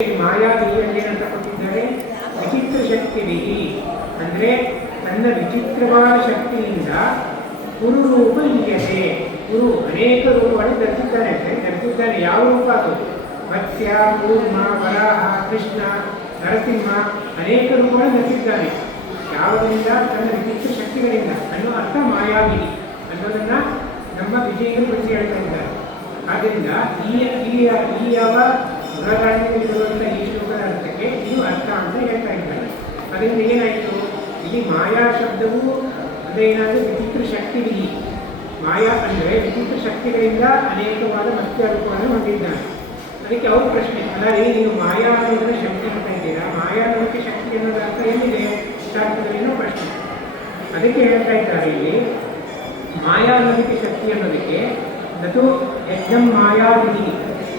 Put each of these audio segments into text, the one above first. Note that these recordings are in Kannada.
ಮಾಯಾವಿಯಲ್ಲಿ ಏನಂತ ಕೊಟ್ಟಿದ್ದಾರೆ? ವಿಚಿತ್ರ ಶಕ್ತಿ ವಿಧಿ ಅಂದರೆ ತನ್ನ ವಿಚಿತ್ರವಾದ ಶಕ್ತಿಯಿಂದ ಕುರುರೂಪ ಈಯತೆ. ಕುರು ಅನೇಕ ರೂಪಗಳು ಧರಿಸಿದ್ದಾನೆ. ಯಾವ ರೂಪ ಅದು? ಮತ್ಸ್ಯ, ಕೂರ್ಮ, ವರಾಹ, ಕೃಷ್ಣ, ನರಸಿಂಹ ಅನೇಕ ರೂಪಗಳು ಧರಿಸಿದ್ದಾನೆ. ಯಾವುದರಿಂದ? ತನ್ನ ವಿಚಿತ್ರ ಶಕ್ತಿಗಳಿಂದ ಅನ್ನೋ ಅರ್ಥ ಮಾಯಾವಿಧಿ ಅನ್ನೋದನ್ನ ನಮ್ಮ ವಿಜಯರು ಬಗ್ಗೆ ಹೇಳ್ತಾ ಇದ್ದಾರೆ. ಆದ್ದರಿಂದ ಈ ಯಾವ ಬೃಹದಾರಣ್ಯದಲ್ಲಿರುವಂಥ ಈ ಶ್ಲೋಕದ ಅರ್ಥಕ್ಕೆ ಇದು ಅರ್ಥ ಅಂತ ಹೇಳ್ತಾ ಇದ್ದಾರೆ. ಅದರಿಂದ ಏನಾಯಿತು? ಇಲ್ಲಿ ಮಾಯಾ ಶಬ್ದವು ಅಂದರೆ ಏನಾದರೂ ವಿಚಿತ್ರ ಶಕ್ತಿ ವಿಧಿ. ಮಾಯಾ ಅಂದರೆ ವಿಚಿತ್ರ ಶಕ್ತಿಗಳಿಂದ ಅನೇಕವಾದ ಮತ್ಸ್ಯ ರೂಪವನ್ನು ಹೊಂದಿದ್ದಾನೆ. ಅದಕ್ಕೆ ಅವ್ರ ಪ್ರಶ್ನೆ ಅಲ್ಲದೆ ನೀವು ಮಾಯಾ ಅನ್ನೋದನ್ನ ಶಕ್ತಿ ಅಂತ ಇದ್ದೀರಾ, ಮಾಯಾ ಅನ್ನೋದಕ್ಕೆ ಶಕ್ತಿ ಅನ್ನೋದು ಅರ್ಥ ಏನಿದೆ ಶಾಸ್ತ್ರದಲ್ಲಿನೋ ಪ್ರಶ್ನೆ. ಅದಕ್ಕೆ ಹೇಳ್ತಾ ಇದ್ದಾರೆ ಇಲ್ಲಿ ಮಾಯಾ ಅನ್ನೋದಕ್ಕೆ ಶಕ್ತಿ ಅನ್ನೋದಕ್ಕೆ ಅದು ಯಜ್ಞಂ ಮಾಯಾವಿಧಿ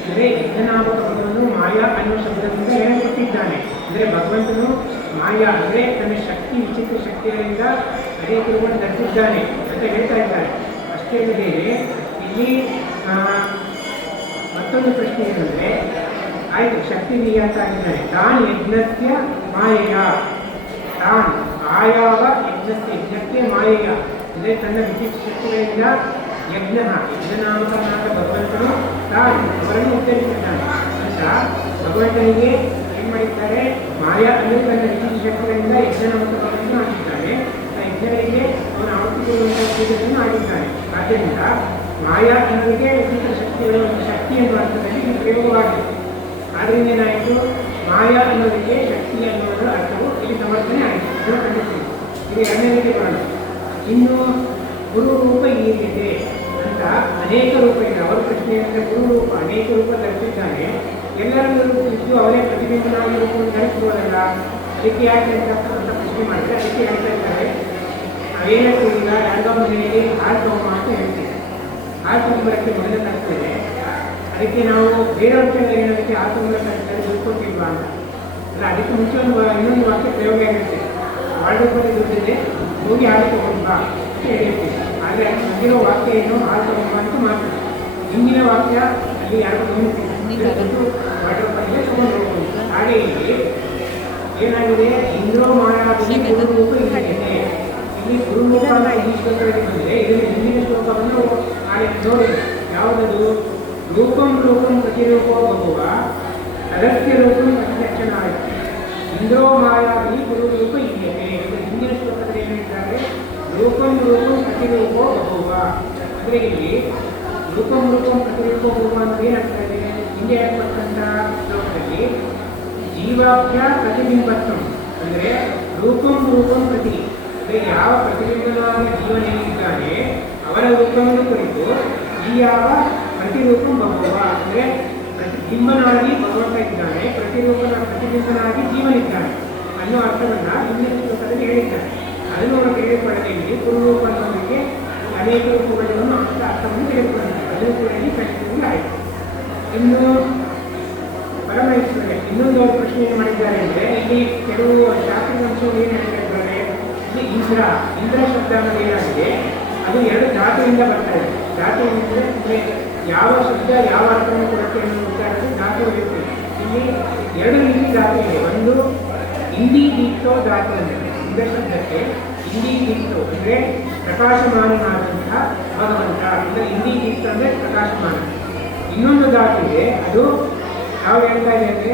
ಅಂದರೆ ಯಜ್ಞನಾಮಕವನ್ನು ಮಾಯಾ ಅನ್ನೋ ಶಬ್ದದಿಂದ ಹೇಳಿಕೊಟ್ಟಿದ್ದಾನೆ. ಅಂದರೆ ಭಗವಂತನು ಮಾಯಾ ಅಂದರೆ ತನ್ನ ಶಕ್ತಿ ವಿಚಿತ್ರ ಶಕ್ತಿಗಳಿಂದ ಅನೇಕ ರೂಪವನ್ನು ಧರಿಸಿದ್ದಾನೆ ಅಂತ ಹೇಳ್ತಾ ಇದ್ದಾರೆ. ಅಷ್ಟೇ ಅಲ್ಲದೆ ಇಲ್ಲಿ ಮತ್ತೊಂದು ಪ್ರಶ್ನೆ ಏನಂದರೆ ಆಯಿತು ಶಕ್ತಿ ನಿಯತ ಆಗಿದ್ದಾನೆ. ತಾನ್ ಯಜ್ಞಸ್ಯ ಮಾಯೆಯ ತಾನ್ ಆಯಾವ ಯಜ್ಞಕ್ಕೆ ಮಾಯೆಯ ಅಂದರೆ ತನ್ನ ವಿಚಿತ್ರ ಶಕ್ತಿಗಳಿಂದ ಯಜ್ಞನಾಮಕನಾದ ಭಗವಂತನು ತಾನು ಅವರನ್ನು ಉತ್ತರಿಸಿದ್ದಾನೆ ಅಂತ ಭಗವಂತನಿಗೆ ಏನು ಮಾಡಿದ್ದಾರೆ? ಮಾಯಾ ಅಂದರೆ ತನ್ನ ವಿಚಿತ್ರ ಶಕ್ತಿಗಳಿಂದ ಯಜ್ಞನಾಮಕವನ್ನು ಆಗಿದ್ದಾನೆ. ಆ ಯಜ್ಞಗಳಿಗೆ ಅವನು ಆವತ್ತಿರುವಂತಹ ಆಗಿದ್ದಾನೆ. ಆದ್ದರಿಂದ ಮಾಯಾ ಅನ್ನೋದಕ್ಕೆ ವಿಚಿತ್ರ ಶಕ್ತಿಗಳ ಒಂದು ಶಕ್ತಿ ಎನ್ನುವ ಅರ್ಥದಲ್ಲಿ ಇದು ಪ್ರಯೋಗವಾಗಿದೆ. ಆದ್ದರಿಂದ ಏನಾಯಿತು? ಮಾಯಾ ಅನ್ನೋದಕ್ಕೆ ಶಕ್ತಿ ಅನ್ನೋದರ ಅರ್ಥವು ಇಲ್ಲಿ ಸಮರ್ಥನೆ ಆಯಿತು. ಅದನ್ನು ಖಂಡಿಸ್ತೀವಿ. ಇದು ಎರಡನೇ ರೀತಿ ಬರೋಣ. ಇನ್ನು ಗುರು ರೂಪ ಹೀಗಿದೆ ಅಂತ ಅನೇಕ ರೂಪ ಇದೆ. ಅವರ ಪ್ರಶ್ನೆ ಅಂದರೆ ಗುರು ರೂಪ ಅನೇಕ ರೂಪ ಧರಿಸಿದ್ದಾನೆ, ಎಲ್ಲರನ್ನು ರೂಪಿಸಿದ್ದು ಅವರೇ ಪ್ರತಿಬಿಂಬನಾಗಿ ರೂಪವನ್ನು ಧರಿಸಬಹುದಲ್ಲ, ಅದಕ್ಕೆ ಯಾಕೆ ಅಂತ ಪ್ರಶ್ನೆ ಮಾಡಿದರೆ ಅದಕ್ಕೆ ಹೇಳ್ತಾ ಇದ್ದಾರೆ ನಾವೇನಕ್ಕೂ ಈಗ ಯಾರಿಗೋ ಮನೆಯಲ್ಲಿ ಹಾಲು ತಗೊಂಬ ಅಂತ ಹೇಳ್ತೀವಿ. ಹಾಲು ತಗೊಂಬರಕ್ಕೆ ಮೊದಲೇ ತರ್ತೇವೆ. ಅದಕ್ಕೆ ನಾವು ಬೇರೆಯವ್ರ ಏನಕ್ಕೆ ಹಾಲು ತಗೊಂಬರ ತರ್ತಾರೆ ದುಡ್ಕೊಟ್ಟಿಲ್ವಾ ಅಂತ ಅಲ್ಲ. ಅದಕ್ಕೆ ಮುಂಚೆ ಇನ್ನೊಂದು ವಾಕ್ಯ ಪ್ರಯೋಗ ಆಗಿರುತ್ತೆ. ಹಾಲು ರೂಪಾಯಿ ದುಡ್ಡಿದೆ, ಹೋಗಿ ಹಾಲು ತಗೊಂಡ್ಬಾ ಅಂತ ಹೇಳಿರ್ತೀವಿ. ಆದರೆ ಮುಂದಿನ ವಾಕ್ಯ ಏನು? ಹಾಲು ತಗೊಂಬ ಅಂತ ಮಾತಾಡ್ತೀವಿ. ಹಿಂದಿನ ವಾಕ್ಯ ಅಲ್ಲಿ ಯಾರು ವಾಟರ್ ರೂಪಾಯಿಗೆ ತಗೊಂಡು ಹೋಗ್ಬೋದು. ಹಾಗೆ ಇಲ್ಲಿ ಏನಾಗಿದೆ? ಇಂದ್ರೋ ಮಾಯಾವಿಧಿ ಗುರುರೂಪ ಇದೆ. ಇಲ್ಲಿ ಗುರುರೂಪ ಅಂತ ಈ ಶ್ಲೋಕದಲ್ಲಿ ಬಂದರೆ ಇದನ್ನು ಹಿಂದಿನ ಶ್ಲೋಕವನ್ನು ನೋಡಿ ಯಾವುದದು? ರೂಪಂ ಪ್ರತಿರೂಪೋ ಬಹುವ ಅದಸ್ಯ ರೂಪಂ ಪ್ರತ್ಯಕ್ಷಣ ಆಯಿತು. ಇಂದ್ರೋ ಮಾಯಾವಿಧಿ ಗುರುರೂಪ ಇದೆ. ಹಿಂದಿನ ಶ್ಲೋಕದಲ್ಲಿ ಏನಿದ್ದಾರೆ? ರೂಪಂ ಪ್ರತಿರೂಪೋ ಬಹುವ ಅಂದರೆ ಇಲ್ಲಿ ರೂಪಂ ಪ್ರತಿರೂಪೋ ಬಹುವ ಅಂತ ಏನಾಗ್ತಾ ಇದೆ? ಹಿಂದೆ ಹೇಳ್ತಕ್ಕಂಥ ಶ್ಲೋಕದಲ್ಲಿ ಜೀವಾಭ್ಯ ಪ್ರತಿಬಿಂಬತ್ವ ಅಂದರೆ ರೂಪಂ ಪ್ರತಿ ಅಂದರೆ ಯಾವ ಪ್ರತಿಬಿಂಬನಾದ ಜೀವನೇನಿದ್ದಾನೆ ಅವರ ರೂಪವನ್ನು ಕುರಿತು ಈ ಯಾವ ಪ್ರತಿರೂಪಂ ಬಹುವ ಅಂದರೆ ಪ್ರತಿಬಿಂಬನಾಗಿ ಭಗವಂತ ಇದ್ದಾನೆ, ಪ್ರತಿಬಿಂಬನಾಗಿ ಜೀವನಿದ್ದಾನೆ ಅನ್ನೋ ಅರ್ಥವನ್ನು ಹಿಂದಿನ ಶ್ಲೋಕದಲ್ಲಿ ಹೇಳಿದ್ದಾನೆ. ಅದನ್ನು ಅವರು ತಿಳಿದುಕೊಳ್ಳದೆ ಇಲ್ಲಿ ಗುರುರೂಪ ಅನ್ನೋದಕ್ಕೆ ಅನೇಕ ರೂಪಗಳನ್ನು ಅರ್ಥವನ್ನು ತಿಳಿದುಕೊಂಡಿದ್ದಾರೆ. ಅದನ್ನು ಕೂಡ ಇಲ್ಲಿ ಪ್ರಶ್ನೆಯಲ್ಲಿ ಆಯಿತು. ಇನ್ನು ಪರಮೇಶ್ವರ ಇನ್ನೊಂದು ಪ್ರಶ್ನೆ ಏನು ಮಾಡಿದ್ದಾರೆ ಅಂದರೆ ಇಲ್ಲಿ ಕೆಲವು ಶಾಸ್ತ್ರೀಯ ಅಂಶಗಳು ಏನು ಹೇಳ್ತಿದ್ದಾರೆ? ಇಲ್ಲಿ ಇಂದ್ರ ಶಬ್ದ ಅನ್ನೋದು ಏನಾಗಿದೆ? ಅದು ಎರಡು ಧಾತುವಿಂದ ಬರ್ತಾ ಇದೆ. ಧಾತು ಅಂದರೆ ಯಾವ ಶಬ್ದ ಯಾವ ಅರ್ಥವನ್ನು ಕೊಡುತ್ತೆ ಅನ್ನೋ ವಿಚಾರದಲ್ಲಿ ಧಾತು ಇರ್ತದೆ. ಇಲ್ಲಿ ಎರಡು ರೀತಿ ಧಾತು ಇದೆ. ಒಂದು ಇಂಡಿ ದೀಪ್ತೋ ಧಾತು ಅಂದರೆ ಇಂದ್ರ ಶಬ್ದಕ್ಕೆ ಇಂಡಿ ದೀಪ್ತೋ ಅಂದರೆ ಪ್ರಕಾಶಮಾನನಾದಂತಹ ಭಗವಂತ ಅಂದರೆ ಇಂಡಿ ದೀಪ್ತ ಅಂದರೆ ಪ್ರಕಾಶಮಾನ. ಇನ್ನೊಂದು ಧಾತು ಇದೆ, ಅದು ಯಾವ ಹೇಳ್ತಾ ಇದೆ ಅಂದರೆ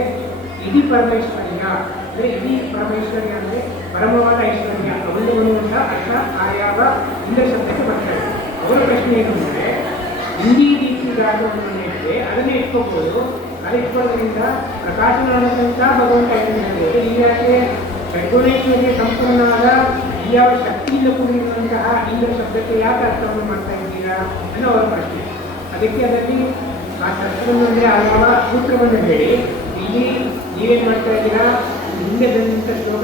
ಇಡೀ ಪರಮೇಶ್ವರ್ಯ ಅಂದರೆ ಇಡೀ ಪರಮೇಶ್ವರ್ಯ ಅಂದರೆ ಪರಮವಾದ ಐಶ್ವರ್ಯ ಅವಳು ಅನ್ನುವಂಥ ಅರ್ಥ ಆ ಯಾವ ಇಂದ್ರ ಶಬ್ದಕ್ಕೆ ಬರ್ತಾರೆ. ಅವರ ಪ್ರಶ್ನೆ ಏನು ಅಂದರೆ ಇಂಡಿ ದೀಪ್ತಿ ಧಾತುವನ್ನು ಏನಿದೆ ಅದನ್ನೇ ಇಟ್ಕೋಬೋದು. ಅದು ಇಟ್ಕೊಳ್ಳೋದ್ರಿಂದ ಪ್ರಕಾಶನಾದಂಥ ಭಗವಂತ ಏನಿದೆ ಈ ಯಾಕೆ ಷಡ್ಗುಣೇಶ್ವರಿಗೆ ಸಂಪೂರ್ಣವಾದ ಈ ಯಾವ ಶಕ್ತಿಯಿಂದ ಕೂಡಿರುವಂತಹ ಇಂದ್ರ ಶಬ್ದಕ್ಕೆ ಯಾಕೆ ಅರ್ಥವನ್ನು ಮಾಡ್ತಾ ಇದ್ದೀರಾ ಅನ್ನೋ ಅವರ ಪ್ರಶ್ನೆ. ಅದಕ್ಕೆ ಅದರಲ್ಲಿ ಆ ಶಸ್ತ್ರವನ್ನು ಅಂದರೆ ಆ ಯಾವ ಸೂತ್ರವನ್ನು ಹೇಳಿ ಇಲ್ಲಿ ನೀವೇನು ಮಾಡ್ತಾ ಇದ್ದೀರಾ? ಹಿಂದೆ ಬಂದಂಥ ಶ್ಲೋಕ